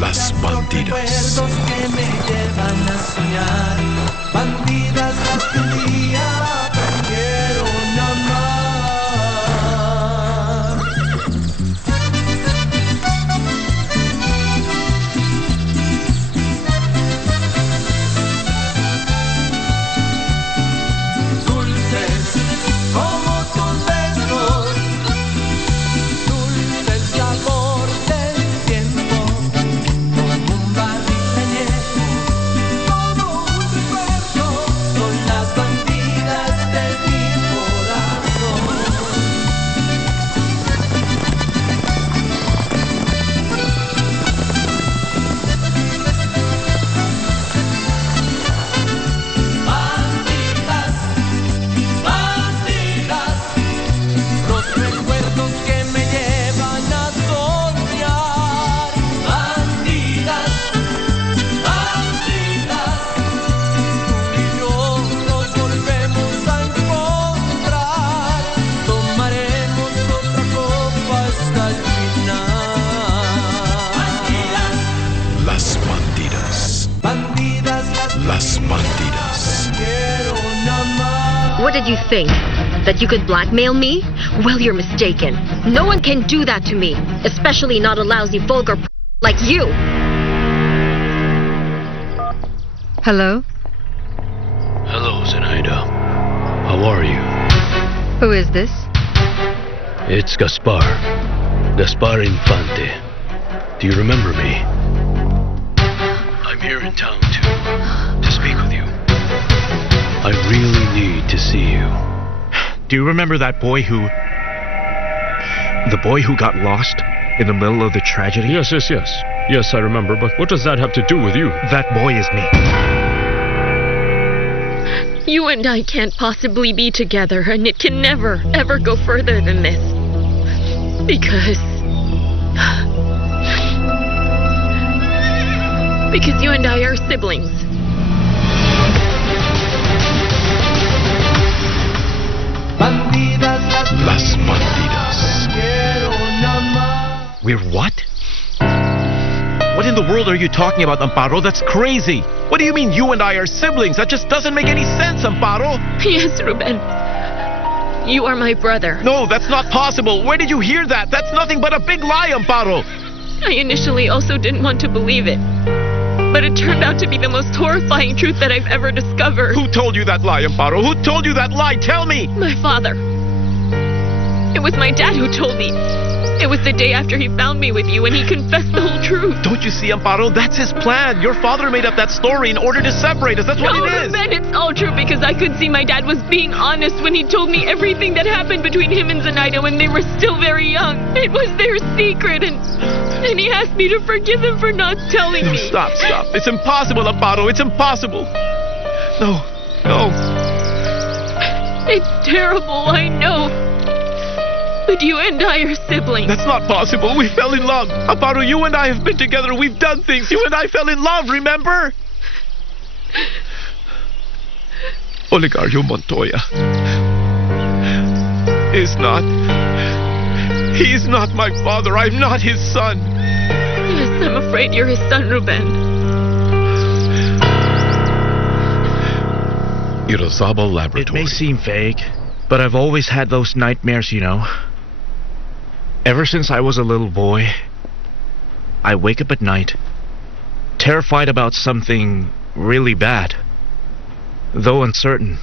Las bandidas. Recuerdos que me llevan a soñar. Bandidas las que un día aprendieron a amar. Dulces como tus besos, dulce el sabor del tiempo, como un barril añejo, todo un recuerdo, son las bandidas de mi corazón. Bandidas, bandidas, los recuerdos que me llevan a soñar. Bandidas, bandidas, tú y yo nos volvemos a encontrar. Tomaremos otra copa hasta el final. Las bandidas. Bandidas, Las bandidas. quiero amar. What did you think? That you could blackmail me? Well, you're mistaken. No one can do that to me, especially not a lousy vulgar like you. Hello? Hello, Zenaida. How are you? Who is this? It's Gaspar. Gaspar Infante. Do you remember me? I'm here in town to speak with you. I really need to see you. Do you remember that boy who... The boy who got lost in the middle of the tragedy? Yes. Yes, I remember, but what does that have to do with you? That boy is me. You and I can't possibly be together, and it can never, ever go further than this. Because you and I are siblings. Bandidas, Las bandidas. quiero amar. We're what? What in the world are you talking about, Amparo? That's crazy. What do you mean you and I are siblings? That just doesn't make any sense, Amparo. Yes, Ruben. You are my brother. No, that's not possible. Where did you hear that? That's nothing but a big lie, Amparo. I initially also didn't want to believe it. But it turned out to be the most horrifying truth that I've ever discovered. Who told you that lie, Amparo? Who told you that lie? Tell me. My father. It was my dad who told me. It was the day after he found me with you and he confessed the whole truth. Don't you see, Amparo? That's his plan. Your father made up that story in order to separate us. That's what No, it is. Ruben, it's all true because I could see my dad was being honest when he told me everything that happened between him and Zenaida when they were still very young. It was their secret and he asked me to forgive him for not telling No, me. stop. It's impossible, Amparo. It's impossible. No. It's terrible, I know. But you and I are siblings. That's not possible. We fell in love. Amparo, you and I have been together. We've done things. You and I fell in love, remember? Olegario Montoya is not... He's not my father. I'm not his son. Yes, I'm afraid you're his son, Ruben. Irazabal Laboratory. It may seem vague, but I've always had those nightmares, you know. Ever since I was a little boy, I wake up at night, terrified about something really bad, though uncertain.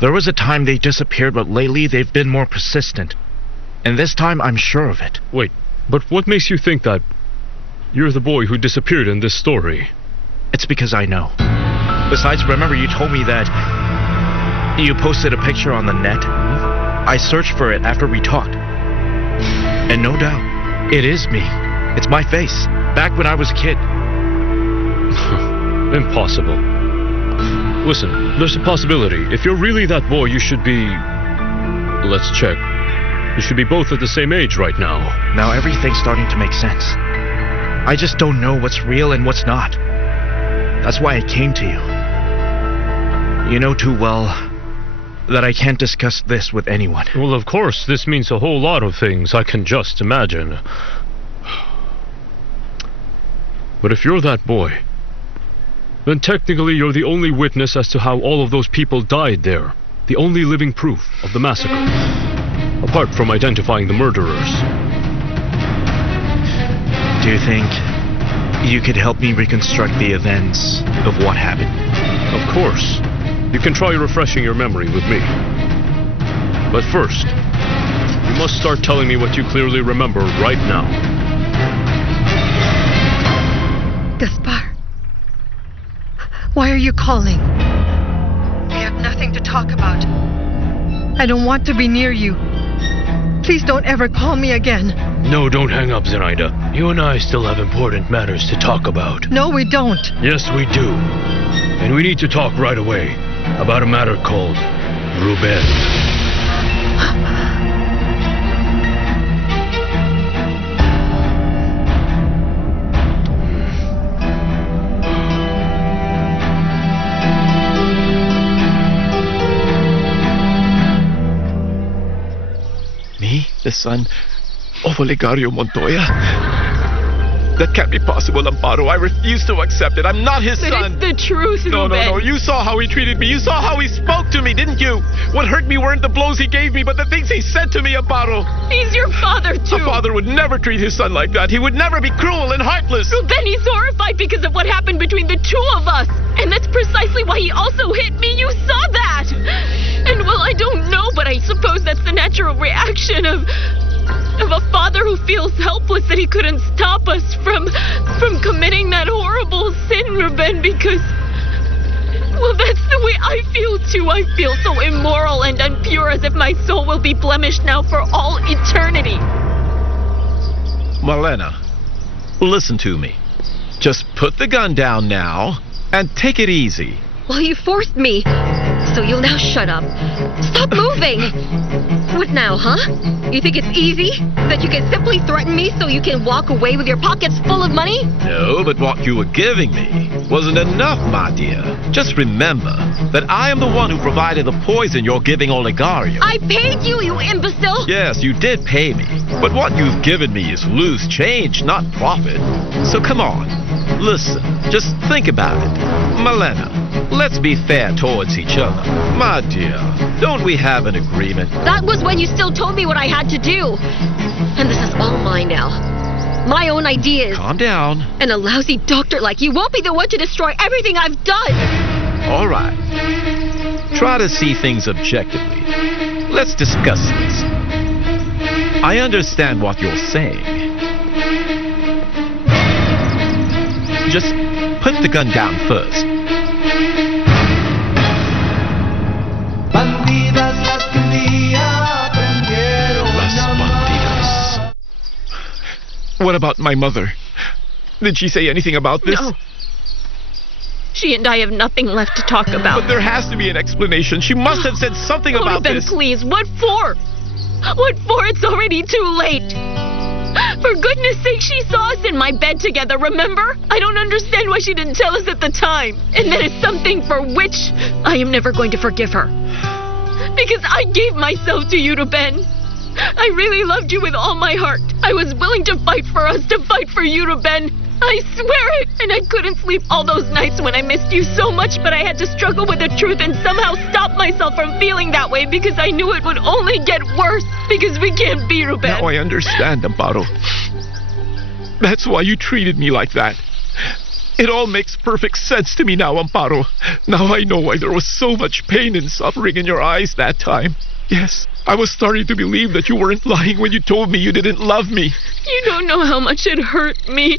There was a time they disappeared, but lately they've been more persistent. And this time I'm sure of it. Wait, but what makes you think that you're the boy who disappeared in this story? It's because I know. Besides, remember you told me that you posted a picture on the net? I searched for it after we talked. And no doubt, it is me. It's my face, back when I was a kid. Impossible. Listen, there's a possibility. If you're really that boy, you should be... Let's check. You should be both at the same age right now. Now everything's starting to make sense. I just don't know what's real and what's not. That's why I came to you. You know too well that I can't discuss this with anyone. Well, of course, this means a whole lot of things. I can just imagine. But if you're that boy, then technically you're the only witness as to how all of those people died there. The only living proof of the massacre. Apart from identifying the murderers. Do you think you could help me reconstruct the events of what happened? Of course. You can try refreshing your memory with me. But first, you must start telling me what you clearly remember right now. Gaspar, why are you calling? We have nothing to talk about. I don't want to be near you. Please don't ever call me again. No, don't hang up, Zenaida. You and I still have important matters to talk about. No, we don't. Yes, we do. And we need to talk right away about a matter called Ruben. The son of Olegario Montoya? That can't be possible, Amparo. I refuse to accept it. I'm not his But son. it's the truth, No. Ruben. You saw how he treated me. You saw how he spoke to me, didn't you? What hurt me weren't the blows he gave me, but the things he said to me, Amparo. He's your father, too. A father would never treat his son like that. He would never be cruel and heartless. Ruben, he's horrified because of what happened between the two of us. And that's precisely why he also hit me. You saw that. And well, I don't know, but I suppose that's the natural reaction of a father who feels helpless that he couldn't stop us from committing that horrible sin, Ruben, because, well, that's the way I feel too. I feel so immoral and impure, as if my soul will be blemished now for all eternity. Malena, listen to me. Just put the gun down now and take it easy. Well, you forced me, so you'll now shut up. Stop moving! What now, huh? You think it's easy? That you can simply threaten me so you can walk away with your pockets full of money? No, but what you were giving me wasn't enough, my dear. Just remember that I am the one who provided the poison you're giving Olegario. I paid you, you imbecile! Yes, you did pay me. But what you've given me is loose change, not profit. So come on. Listen, just think about it. Malena, let's be fair towards each other. My dear, don't we have an agreement? That was when you still told me what I had to do. And this is all mine now. My own ideas. Calm down. And a lousy doctor like you won't be the one to destroy everything I've done. All right. Try to see things objectively. Let's discuss this. I understand what you're saying. Just put the gun down first. Bandidas las que un día aprendieron Las a amar. Bandidas. What about my mother? Did she say anything about this? No. She and I have nothing left to talk about. But there has to be an explanation. She must have said something about Ruben, this. please, what for? What for? It's already too late. For goodness sake, she saw us in my bed together, remember? I don't understand why she didn't tell us at the time. And that is something for which I am never going to forgive her. Because I gave myself to you, Ruben. I really loved you with all my heart. I was willing to fight for us, to fight for you, Ruben. I swear it. And I couldn't sleep all those nights when I missed you so much, but I had to struggle with the truth and somehow stop myself from feeling that way because I knew it would only get worse because we can't be, Ruben. Now I understand, Amparo. That's why you treated me like that. It all makes perfect sense to me now, Amparo. Now I know why there was so much pain and suffering in your eyes that time. Yes, I was starting to believe that you weren't lying when you told me you didn't love me. You don't know how much it hurt me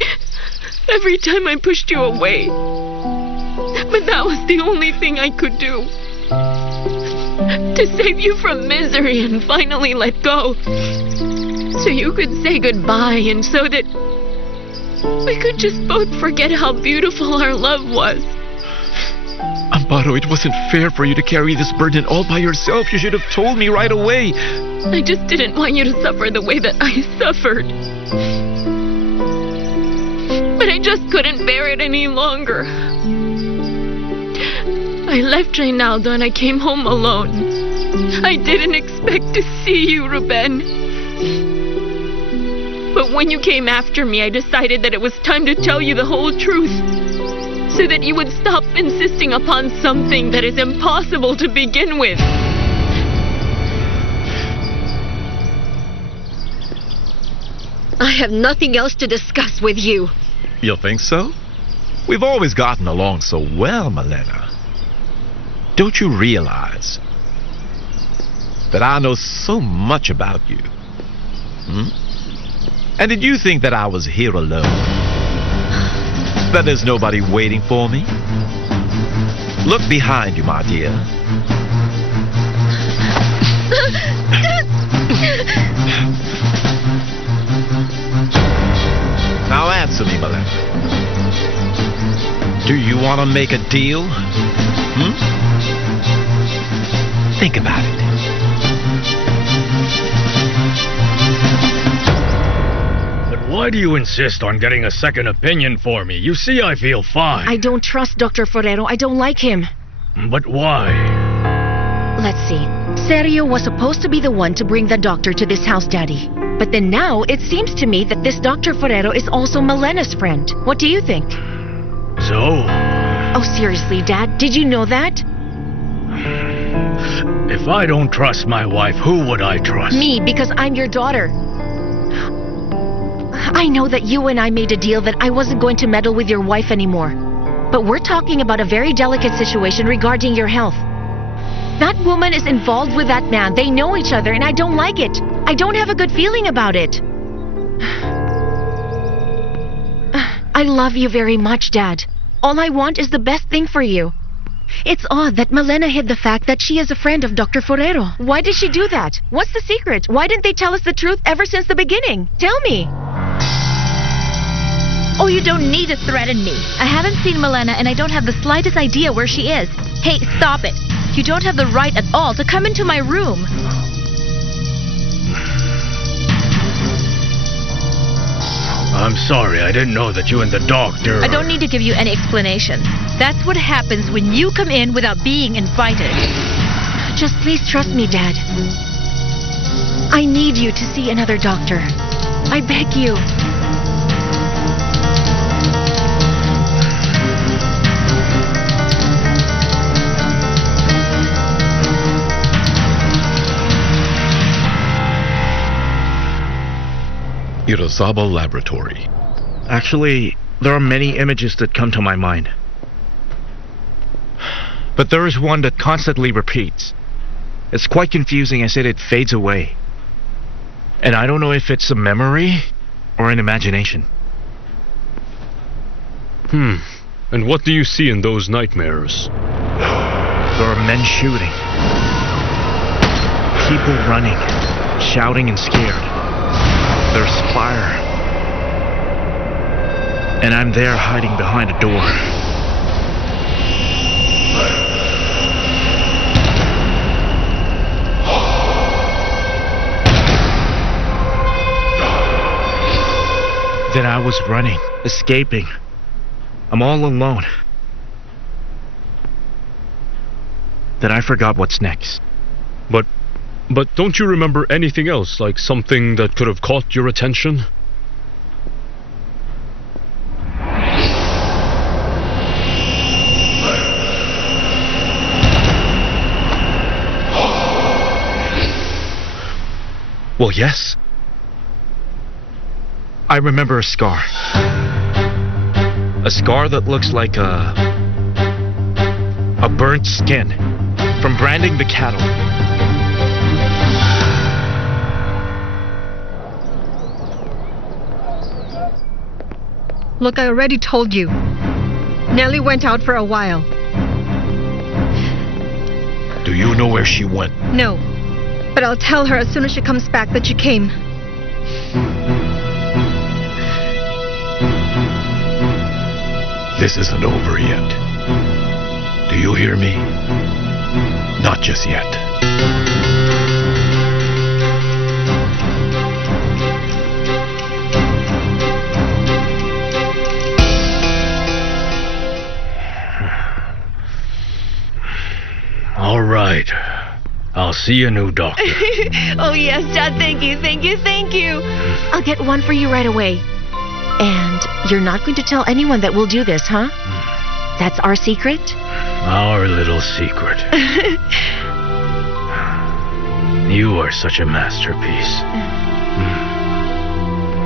every time I pushed you away. But that was the only thing I could do. To save you from misery and finally let go. So you could say goodbye and so that we could just both forget how beautiful our love was. Amparo, it wasn't fair for you to carry this burden all by yourself. You should have told me right away. I just didn't want you to suffer the way that I suffered. But I just couldn't bear it any longer. I left Reynaldo and I came home alone. I didn't expect to see you, Ruben. But When you came after me, I decided that it was time to tell you the whole truth, so that you would stop insisting upon something that is impossible to begin with. I have nothing else to discuss with you. You think so? We've always gotten along so well, Malena. Don't you realize that I know so much about you? And did you think that I was here alone? That there's nobody waiting for me? Look behind you, my dear. Now answer me, Malena. Do you want to make a deal? Think about it. But why do you insist on getting a second opinion for me? You see, I feel fine. I don't trust Dr. Forero. I don't like him. But why? Let's see. Sergio was supposed to be the one to bring the doctor to this house, Daddy. But then now, it seems to me that this Dr. Forero is also Malena's friend. What do you think? So? Oh, seriously, Dad? Did you know that? If I don't trust my wife, who would I trust? Me, because I'm your daughter. I know that you and I made a deal that I wasn't going to meddle with your wife anymore. But we're talking about a very delicate situation regarding your health. That woman is involved with that man. They know each other, and I don't like it. I don't have a good feeling about it. I love you very much, Dad. All I want is the best thing for you. It's odd that Malena hid the fact that she is a friend of Dr. Forero. Why did she do that? What's the secret? Why didn't they tell us the truth ever since the beginning? Tell me. Oh, you don't need to threaten me. I haven't seen Malena and I don't have the slightest idea where she is. Hey, stop it. You don't have the right at all to come into my room. I'm sorry, I didn't know that you and the doctor... I don't need to give you any explanation. That's what happens when you come in without being invited. Just please trust me, Dad. I need you to see another doctor. I beg you. Irizaba Laboratory. Actually, there are many images that come to my mind. But there is one that constantly repeats. It's quite confusing as it fades away. And I don't know if it's a memory or an imagination. And what do you see in those nightmares? There are men shooting. People running, shouting and scared. There's fire. And I'm there hiding behind a door. Then I was running, escaping. I'm all alone. Then I forgot what's next. But don't you remember anything else, like something that could have caught your attention? Well, yes. I remember a scar. A scar that looks like a burnt skin from branding the cattle. Look, I already told you. Nelly went out for a while. Do you know where she went? No. But I'll tell her as soon as she comes back that you came. This isn't over yet. Do you hear me? Not just yet. All right. I'll see you, new doctor. Oh, yes, Dad. Thank you, thank you, thank you. I'll get one for you right away. And you're not going to tell anyone that we'll do this, huh? That's our secret? Our little secret. You are such a masterpiece.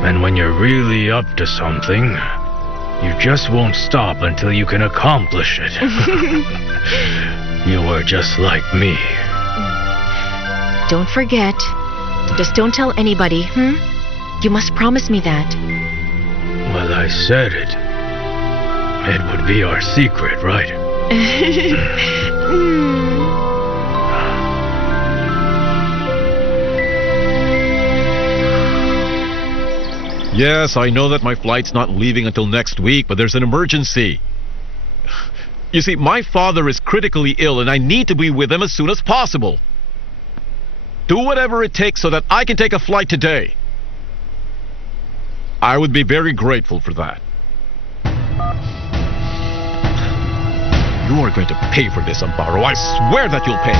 And when you're really up to something, you just won't stop until you can accomplish it. You are just like me. Don't forget. Just don't tell anybody, You must promise me that. Well, I said it. It would be our secret, right? Yes, I know that my flight's not leaving until next week, but there's an emergency. You see, my father is critically ill and I need to be with him as soon as possible. Do whatever it takes so that I can take a flight today. I would be very grateful for that. You are going to pay for this, Amparo. I swear that you'll pay.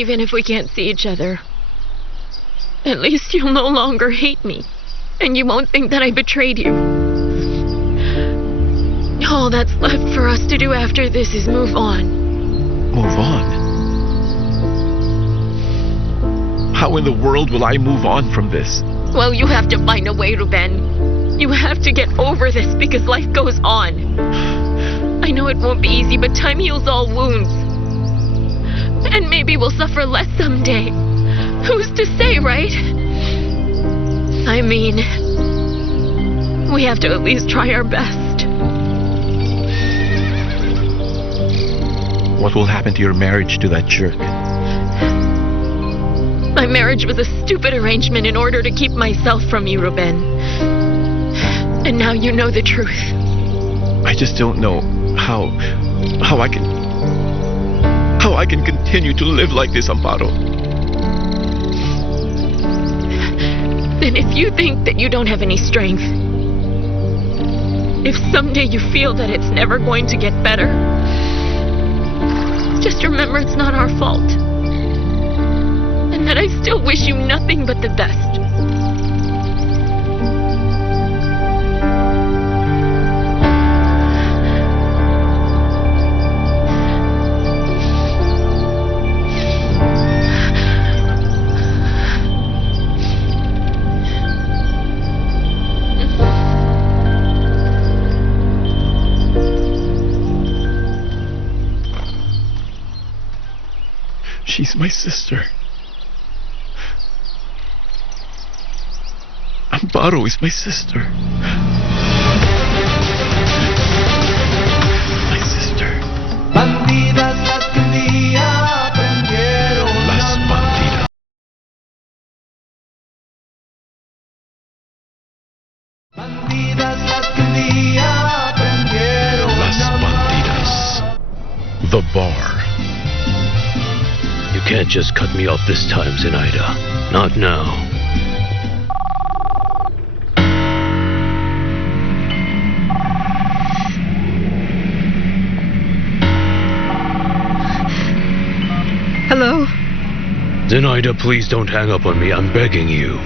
Even if we can't see each other, at least you'll no longer hate me. And you won't think that I betrayed you. All that's left for us to do after this is move on. Move on? How in the world will I move on from this? Well, you have to find a way, Ruben. You have to get over this because life goes on. I know it won't be easy, but time heals all wounds. And maybe we'll suffer less someday. Who's to say, right? I mean, we have to at least try our best. What will happen to your marriage to that jerk? My marriage was a stupid arrangement in order to keep myself from you, Ruben. And now you know the truth. I just don't know how I can continue to live like this, Amparo. Then if you think that you don't have any strength, if someday you feel that it's never going to get better, just remember it's not our fault. And that I still wish you nothing but the best. She's my sister. Amparo is my sister. My sister. Bandidas las que un día aprendieron Las a amar. bandidas. Bandidas las que un día aprendieron Las a amar. bandidas. The bar. You can't just cut me off this time, Zenaida. Not now. Hello? Zenaida, please don't hang up on me. I'm begging you.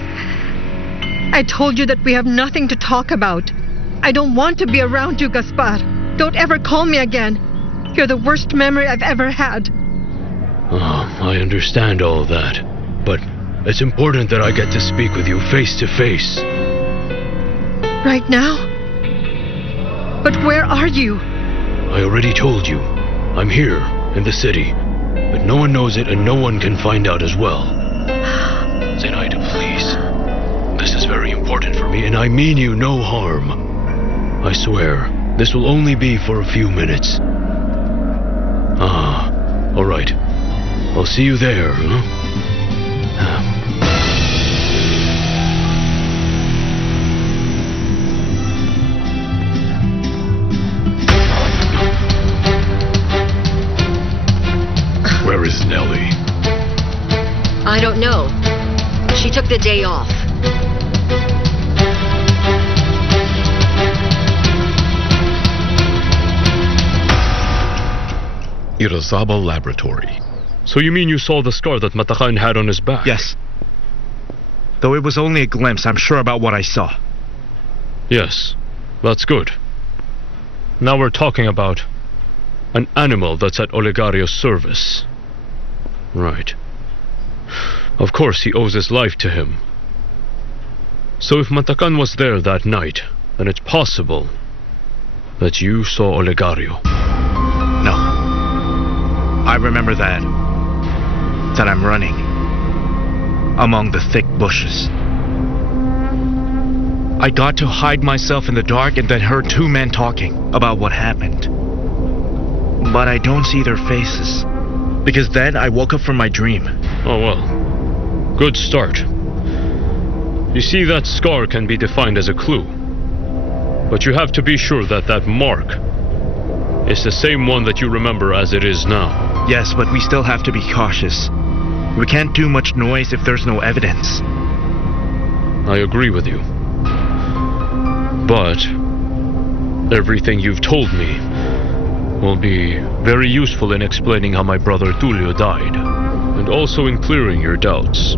I told you that we have nothing to talk about. I don't want to be around you, Gaspar. Don't ever call me again. You're the worst memory I've ever had. Oh, I understand all that. But it's important that I get to speak with you face to face. Right now? But where are you? I already told you. I'm here, in the city. But no one knows it and no one can find out as well. Zenaida, please. This is very important for me and I mean you no harm. I swear, this will only be for a few minutes. Ah, all right. I'll see you there, huh? Where is Nelly? I don't know. She took the day off. Irazabal Laboratory. So you mean you saw the scar that Matakan had on his back? Yes. Though it was only a glimpse, I'm sure about what I saw. Yes, that's good. Now we're talking about an animal that's at Olegario's service. Right. Of course he owes his life to him. So if Matakan was there that night, then it's possible that you saw Olegario. No. I remember that I'm running among the thick bushes. I got to hide myself in the dark and then heard two men talking about what happened. But I don't see their faces, because then I woke up from my dream. Oh well. Good start. You see, that scar can be defined as a clue. But you have to be sure that that mark is the same one that you remember as it is now. Yes, but we still have to be cautious. We can't do much noise if there's no evidence. I agree with you. But everything you've told me will be very useful in explaining how my brother Tulio died, and also in clearing your doubts.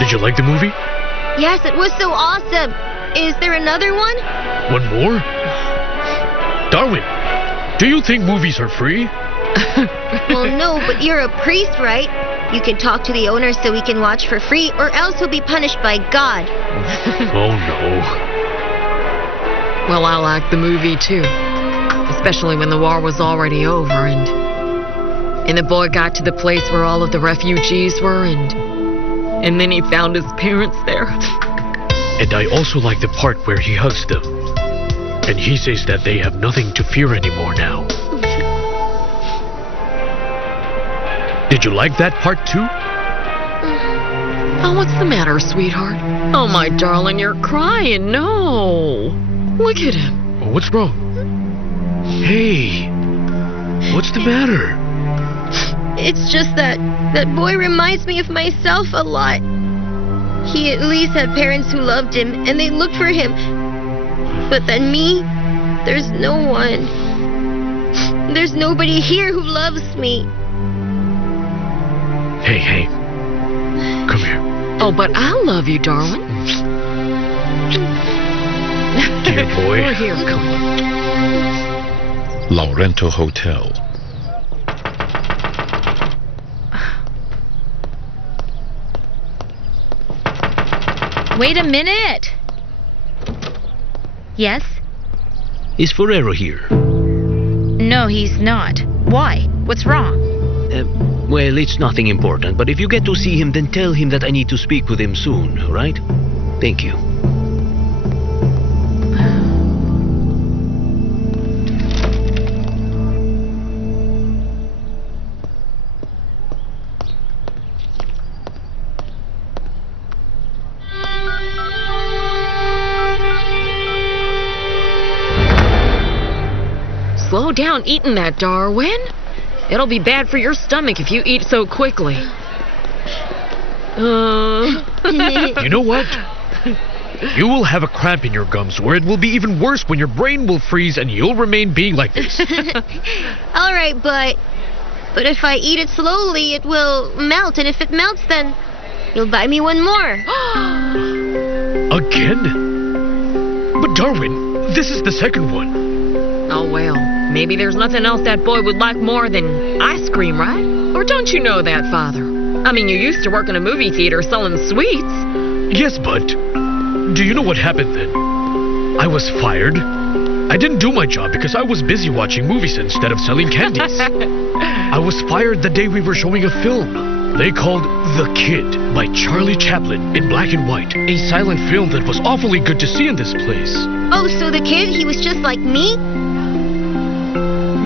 Did you like the movie? Yes, it was so awesome. Is there another one? One more? Darwin, do you think movies are free? Well, no, but you're a priest, right? You can talk to the owner so we can watch for free, or else he'll be punished by God. Oh no. Well, I liked the movie too. Especially when the war was already over and the boy got to the place where all of the refugees were and then he found his parents there. And I also like the part where he hugs them. And he says that they have nothing to fear anymore now. Did you like that part too? Oh, what's the matter, sweetheart? Oh, my darling, you're crying. No. Look at him. Oh, what's wrong? Hey, what's the matter? It's just that boy reminds me of myself a lot. He at least had parents who loved him, and they looked for him. But then me, there's no one. There's nobody here who loves me. Hey, come here. Oh, but I love you, darling. Dear boy. We're here, come on. Laurento Hotel. Wait a minute. Yes? Is Forero here? No, he's not. Why? What's wrong? Well, it's nothing important, but if you get to see him, then tell him that I need to speak with him soon, all right? Thank you. Slow down eating that, Darwin. It'll be bad for your stomach if you eat so quickly. You know what? You will have a cramp in your gums where it will be even worse when your brain will freeze and you'll remain being like this. All right, but if I eat it slowly, it will melt, and if it melts, then you'll buy me one more. Again? But Darwin, this is the second one. Oh, well, maybe there's nothing else that boy would like more than ice cream, right? Or don't you know that, Father? I mean, you used to work in a movie theater selling sweets. Yes, but do you know what happened then? I was fired. I didn't do my job because I was busy watching movies instead of selling candies. I was fired the day we were showing a film. They called The Kid by Charlie Chaplin in black and white. A silent film that was awfully good to see in this place. Oh, so the kid, he was just like me?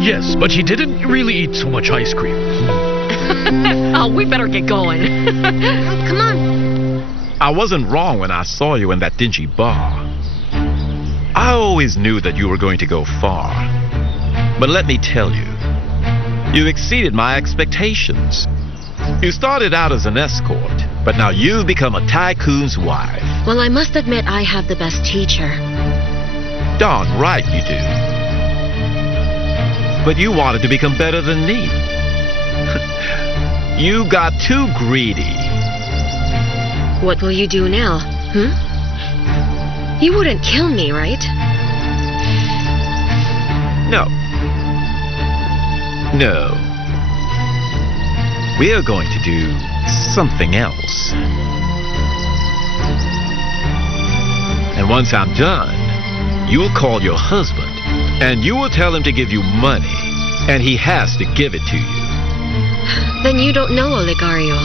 Yes, but he didn't really eat so much ice cream. Oh, we better get going. Come on. I wasn't wrong when I saw you in that dingy bar. I always knew that you were going to go far. But let me tell you, you exceeded my expectations. You started out as an escort, but now you've become a tycoon's wife. Well, I must admit I have the best teacher. Darn right you do. But you wanted to become better than me. You got too greedy. What will you do now? You wouldn't kill me, right? No. No. We are going to do something else. And once I'm done, you will call your husband, and you will tell him to give you money, and he has to give it to you. Then you don't know Olegario.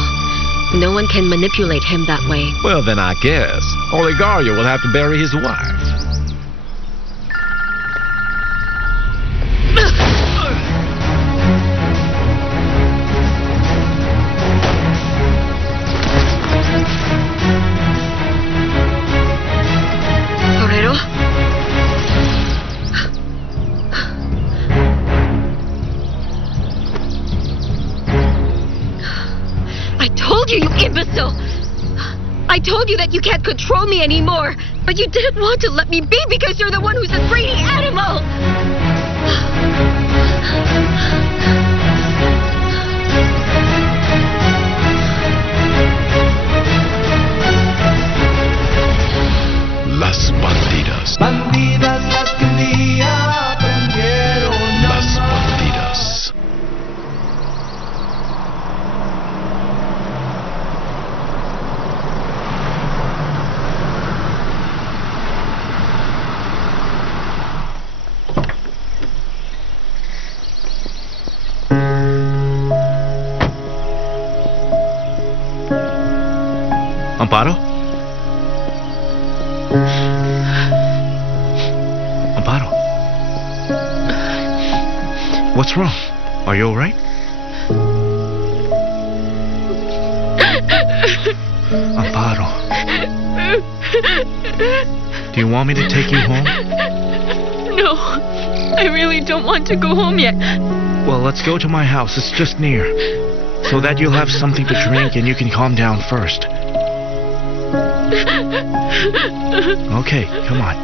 No one can manipulate him that way. Well, then I guess Olegario will have to bury his wife. Forero? I told you, you imbecile! I told you that you can't control me anymore, but you didn't want to let me be because you're the one who's a greedy animal! Las bandidas. Bandidas las que un día aprendieron a Las amar. bandidas. Amparo? Amparo? What's wrong? Are you alright? Amparo. Do you want me to take you home? No, I really don't want to go home yet. Well, let's go to my house. It's just near. So that you'll have something to drink and you can calm down first. Okay, come on.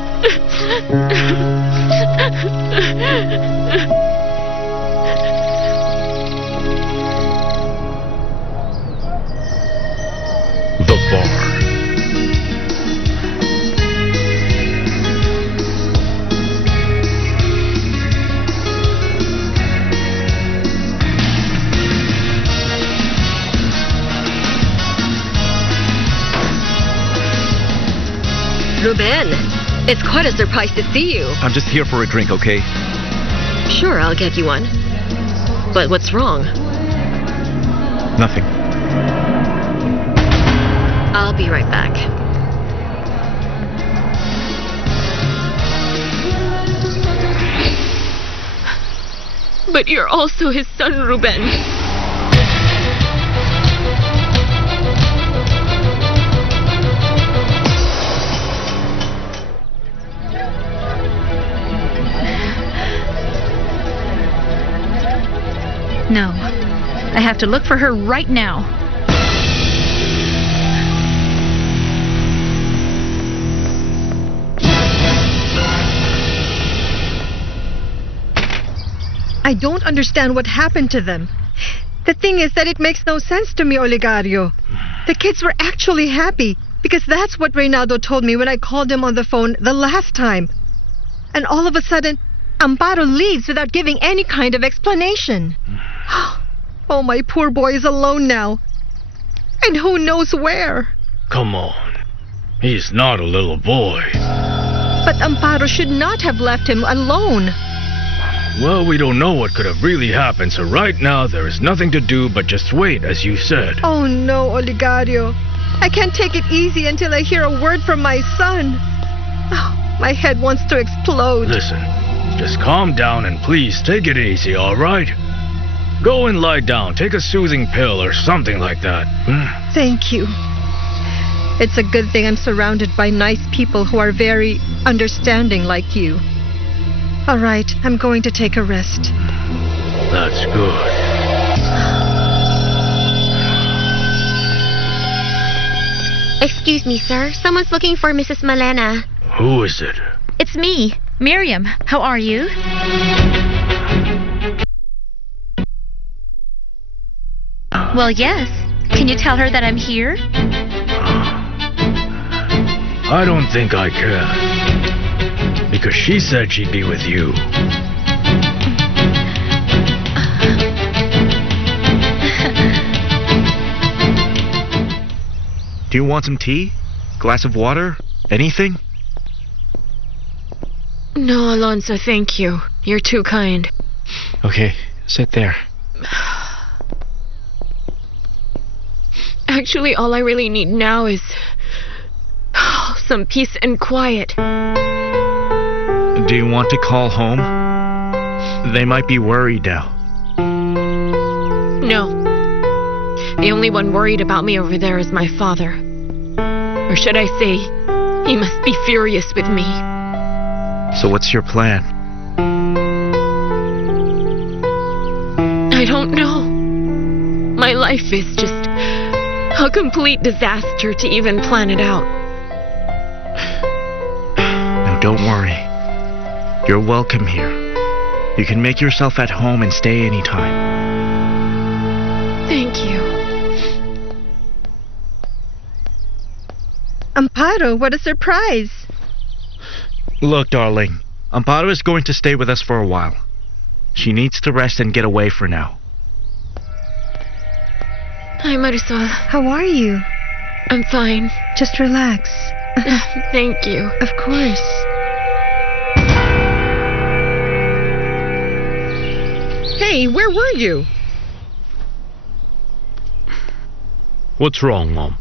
The bar. Ruben, it's quite a surprise to see you. I'm just here for a drink, okay? Sure, I'll get you one. But what's wrong? Nothing. I'll be right back. But you're also his son, Ruben. No. I have to look for her right now. I don't understand what happened to them. The thing is that it makes no sense to me, Olegario. The kids were actually happy because that's what Reynaldo told me when I called him on the phone the last time. And all of a sudden, Amparo leaves without giving any kind of explanation. Oh, my poor boy is alone now. And who knows where? Come on. He's not a little boy. But Amparo should not have left him alone. Well, we don't know what could have really happened, so right now there is nothing to do but just wait, as you said. Oh no, Olegario. I can't take it easy until I hear a word from my son. Oh, my head wants to explode. Listen, just calm down and please take it easy, all right? Go and lie down, take a soothing pill or something like that. Thank you. It's a good thing I'm surrounded by nice people who are very understanding like you. All right, I'm going to take a rest. That's good. Excuse me, sir. Someone's looking for Mrs. Malena. Who is it? It's me, Miriam. How are you? Well, yes. Can you tell her that I'm here? I don't think I can. Because she said she'd be with you. Do you want some tea? Glass of water? Anything? No, Alonso, thank you. You're too kind. Okay, sit there. Actually, all I really need now is some peace and quiet. Do you want to call home? They might be worried now. No. The only one worried about me over there is my father. Or should I say, he must be furious with me. So what's your plan? I don't know. My life is just a complete disaster to even plan it out. Now don't worry. You're welcome here. You can make yourself at home and stay anytime. Thank you. Amparo, what a surprise. Look, darling. Amparo is going to stay with us for a while. She needs to rest and get away for now. Hi, Marisol. How are you? I'm fine. Just relax. Thank you. Of course. Hey, where were you? What's wrong, Mom?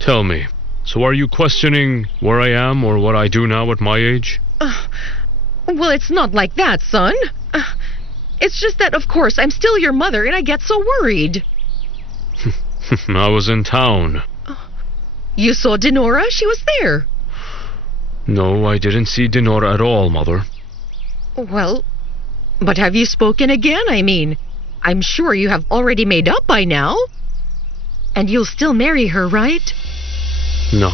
Tell me. So are you questioning where I am or what I do now at my age? Well, it's not like that, son. It's just that, of course, I'm still your mother and I get so worried. I was in town. You saw Dinora? She was there. No, I didn't see Dinora at all, Mother. Well, but have you spoken again? I mean, I'm sure you have already made up by now. And you'll still marry her, right? No.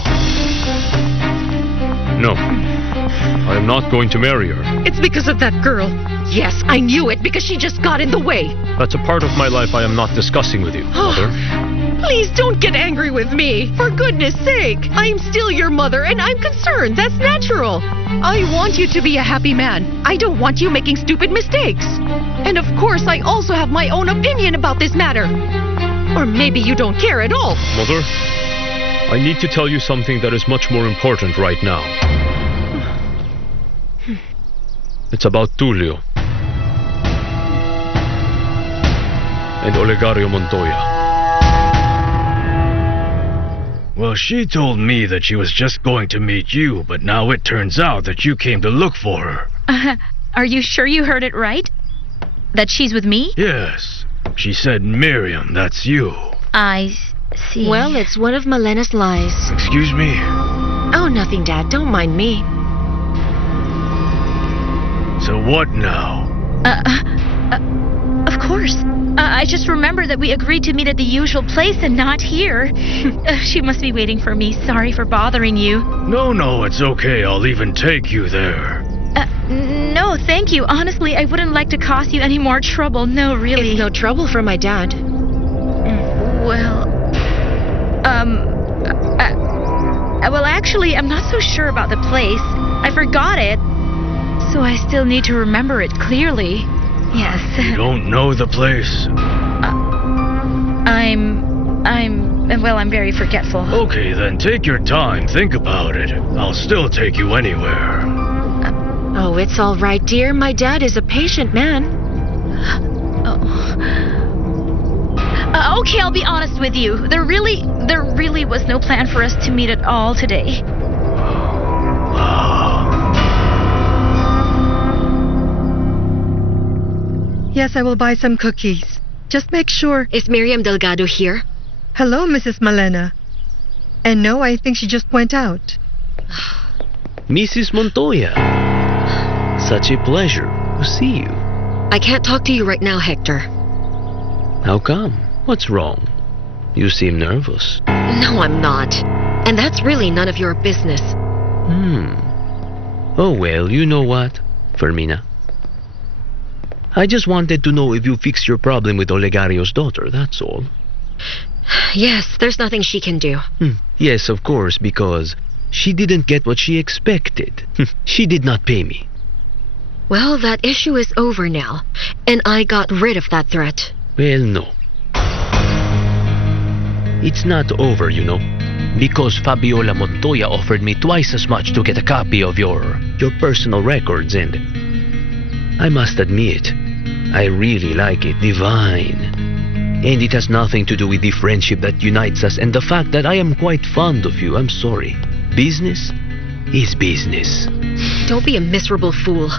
No. I am not going to marry her. It's because of that girl. Yes, I knew it because she just got in the way. That's a part of my life I am not discussing with you, Mother. Please don't get angry with me. For goodness sake. I'm still your mother and I'm concerned. That's natural. I want you to be a happy man. I don't want you making stupid mistakes. And of course, I also have my own opinion about this matter. Or maybe you don't care at all. Mother, I need to tell you something that is much more important right now. It's about Tulio and Olegario Montoya. Well, she told me that she was just going to meet you, but now it turns out that you came to look for her. Are you sure you heard it right? That she's with me? Yes. She said, Miriam, that's you. I see. Well, it's one of Malena's lies. Excuse me? Oh, nothing, Dad. Don't mind me. So what now? Of course. I just remembered that we agreed to meet at the usual place and not here. She must be waiting for me. Sorry for bothering you. No, it's okay. I'll even take you there. No, thank you. Honestly, I wouldn't like to cause you any more trouble. No, really. It's no trouble for my dad. Well, well, actually, I'm not so sure about the place. I forgot it, so I still need to remember it clearly. Yes. You don't know the place? I'm very forgetful. Okay, then take your time. Think about it. I'll still take you anywhere. Oh, it's all right, dear. My dad is a patient man. Okay, I'll be honest with you. There really was no plan for us to meet at all today. Yes, I will buy some cookies. Just make sure. Is Miriam Delgado here? Hello, Mrs. Malena. And no, I think she just went out. Mrs. Montoya. Such a pleasure to see you. I can't talk to you right now, Hector. How come? What's wrong? You seem nervous. No, I'm not. And that's really none of your business. Oh well, you know what, Fermina? I just wanted to know if you fixed your problem with Olegario's daughter, that's all. Yes, there's nothing she can do. Yes, of course, because she didn't get what she expected. She did not pay me. Well, that issue is over now, and I got rid of that threat. Well, no. It's not over, you know. Because Fabiola Montoya offered me twice as much to get a copy of your personal records, and I must admit, I really like it. Divine. And it has nothing to do with the friendship that unites us and the fact that I am quite fond of you. I'm sorry. Business is business. Don't be a miserable fool.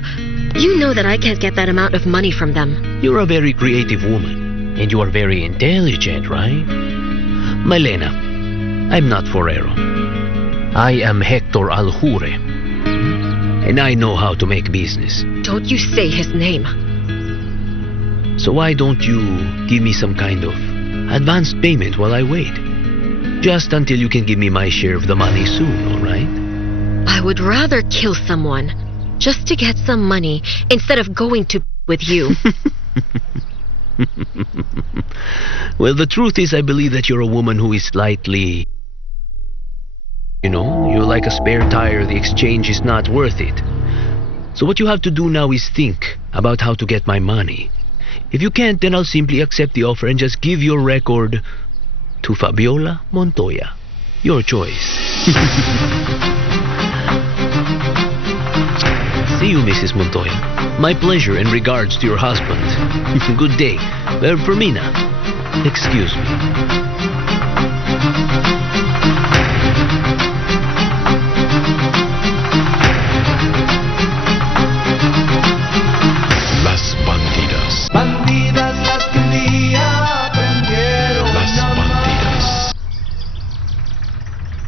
You know that I can't get that amount of money from them. You're a very creative woman. And you are very intelligent, right? Malena, I'm not Forero. I am Hector Aljure. And I know how to make business. Don't you say his name. So why don't you give me some kind of advanced payment while I wait? Just until you can give me my share of the money soon, alright? I would rather kill someone just to get some money instead of going to with you. Well, the truth is I believe that you're a woman who is slightly... You know, you're like a spare tire. The exchange is not worth it. So what you have to do now is think about how to get my money. If you can't, then I'll simply accept the offer and just give your record to Fabiola Montoya. Your choice. See you, Mrs. Montoya. My pleasure and regards to your husband. Good day. Fermina, excuse me. Las Bandidas. Bandidas las que un día aprendieron Las a amar.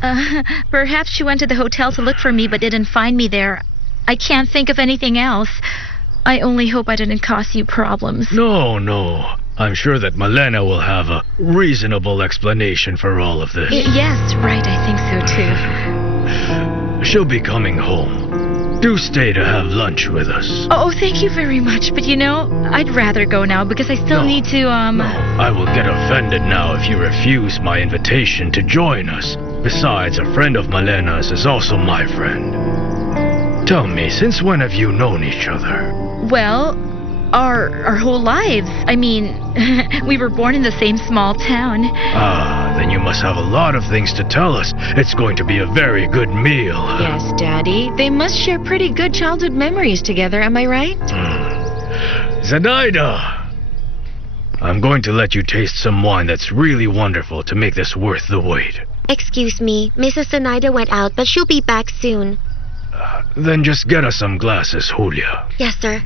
Bandidas. Perhaps she went to the hotel to look for me but didn't find me there. I can't think of anything else. I only hope I didn't cause you problems. No. I'm sure that Malena will have a reasonable explanation for all of this. Yes, right, I think so too. She'll be coming home. Do stay to have lunch with us. Oh, thank you very much, but you know, I'd rather go now because I still need to, No, I will get offended now if you refuse my invitation to join us. Besides, a friend of Malena's is also my friend. Tell me, since when have you known each other? Well, our whole lives. I mean, we were born in the same small town. Ah, then you must have a lot of things to tell us. It's going to be a very good meal. Yes, Daddy. They must share pretty good childhood memories together, am I right? Zenaida! I'm going to let you taste some wine that's really wonderful to make this worth the wait. Excuse me, Mrs. Zenaida went out, but she'll be back soon. Then just get us some glasses, Julia. Yes, sir.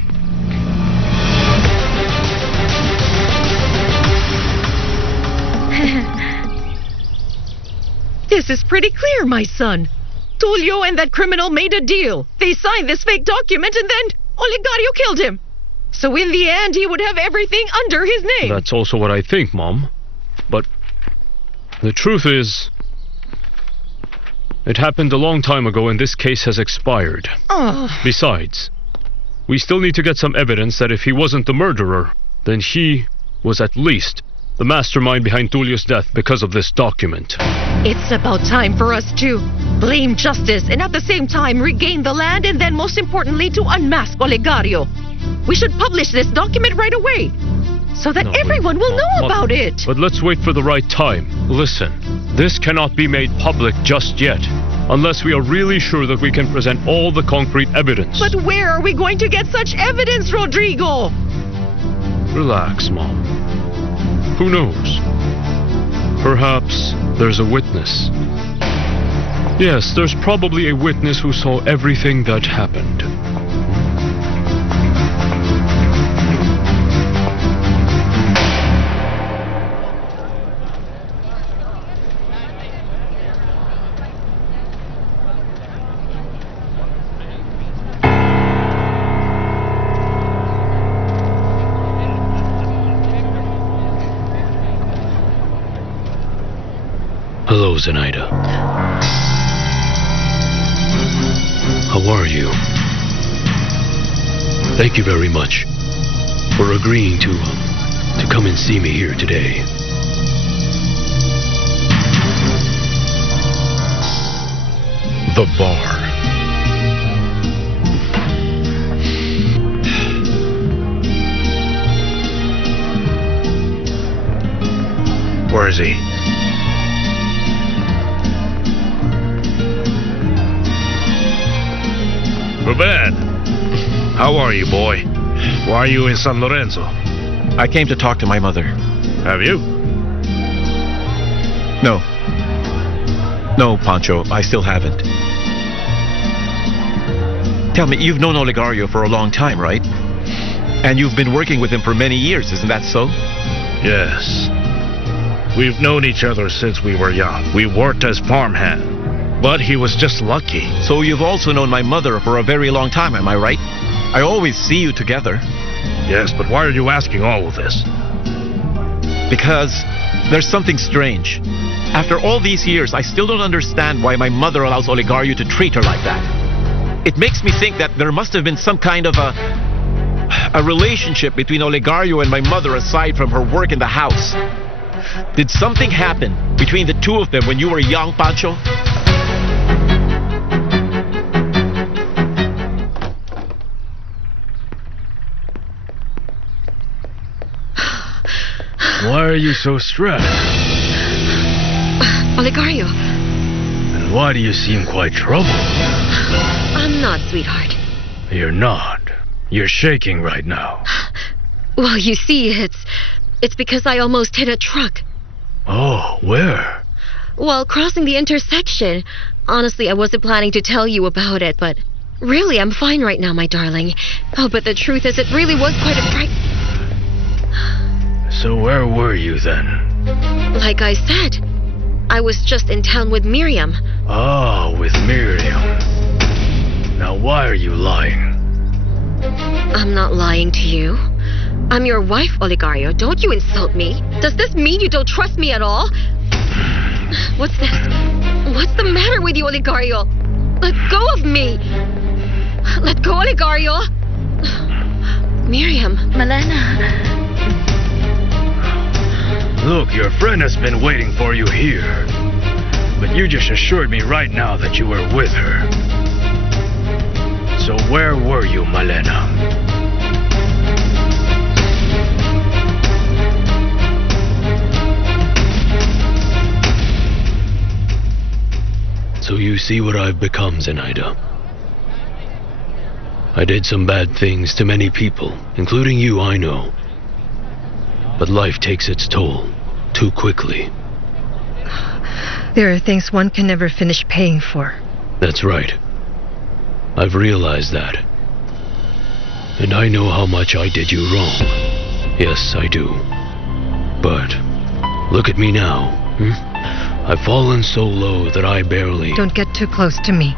This is pretty clear, my son. Tulio and that criminal made a deal. They signed this fake document and then Olegario killed him. So in the end, he would have everything under his name. That's also what I think, Mom. But the truth is, it happened a long time ago and this case has expired. Oh. Besides, we still need to get some evidence that if he wasn't the murderer, then he was at least the mastermind behind Tulio's death because of this document. It's about time for us to blame justice and at the same time regain the land and then most importantly to unmask Olegario. We should publish this document right away so that everyone will know about it. But let's wait for the right time. Listen, this cannot be made public just yet, unless we are really sure that we can present all the concrete evidence. But where are we going to get such evidence, Rodrigo? Relax, Mom. Who knows? Perhaps there's a witness. Yes, there's probably a witness who saw everything that happened. Zenaida. How are you? Thank you very much for agreeing to come and see me here today. The bar. Where is he? Ruben! How are you, boy? Why are you in San Lorenzo? I came to talk to my mother. Have you? No. No, Pancho, I still haven't. Tell me, you've known Olegario for a long time, right? And you've been working with him for many years, isn't that so? Yes. We've known each other since we were young. We worked as farmhand. But he was just lucky. So you've also known my mother for a very long time, am I right? I always see you together. Yes, but why are you asking all of this? Because there's something strange. After all these years, I still don't understand why my mother allows Olegario to treat her like that. It makes me think that there must have been some kind of a relationship between Olegario and my mother aside from her work in the house. Did something happen between the two of them when you were young, Pancho? Why are you so stressed? Olegario. And why do you seem quite troubled? I'm not, sweetheart. You're not. You're shaking right now. Well, you see, it's because I almost hit a truck. Oh, where? While crossing the intersection. Honestly, I wasn't planning to tell you about it, but really, I'm fine right now, my darling. Oh, but the truth is, it really was quite a fright. So where were you then? Like I said, I was just in town with Miriam. Oh, with Miriam. Now why are you lying? I'm not lying to you. I'm your wife, Olegario. Don't you insult me. Does this mean you don't trust me at all? What's this? What's the matter with you, Olegario? Let go of me. Let go, Olegario. Miriam. Malena. Look, your friend has been waiting for you here. But you just assured me right now that you were with her. So where were you, Malena? So you see what I've become, Zenaida. I did some bad things to many people, including you, I know. But life takes its toll too quickly. There are things one can never finish paying for. That's right. I've realized that. And I know how much I did you wrong. Yes, I do. But look at me now. I've fallen so low that I barely... Don't get too close to me.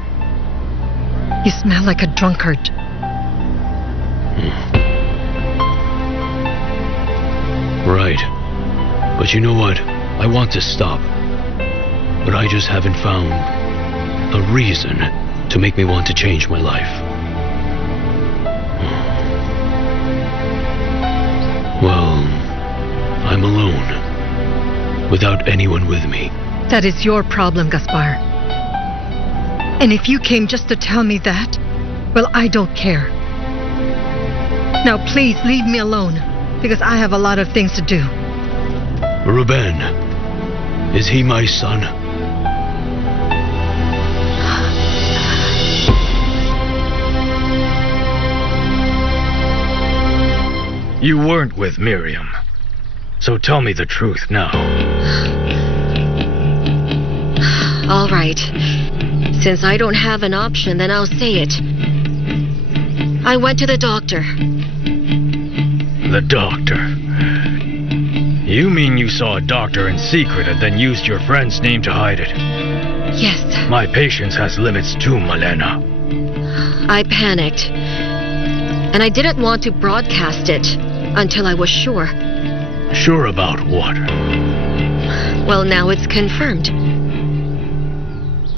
You smell like a drunkard. Right. But you know what? I want to stop. But I just haven't found a reason to make me want to change my life. Well, I'm alone. Without anyone with me. That is your problem, Gaspar. And if you came just to tell me that, well, I don't care. Now please leave me alone, because I have a lot of things to do. Ruben, is he my son? You weren't with Miriam. So tell me the truth now. All right. Since I don't have an option, then I'll say it. I went to the doctor. The doctor? You mean you saw a doctor in secret and then used your friend's name to hide it? Yes. My patience has limits too, Malena. I panicked. And I didn't want to broadcast it until I was sure. Sure about what? Well, now it's confirmed.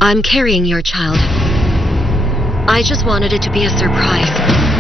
I'm carrying your child. I just wanted it to be a surprise.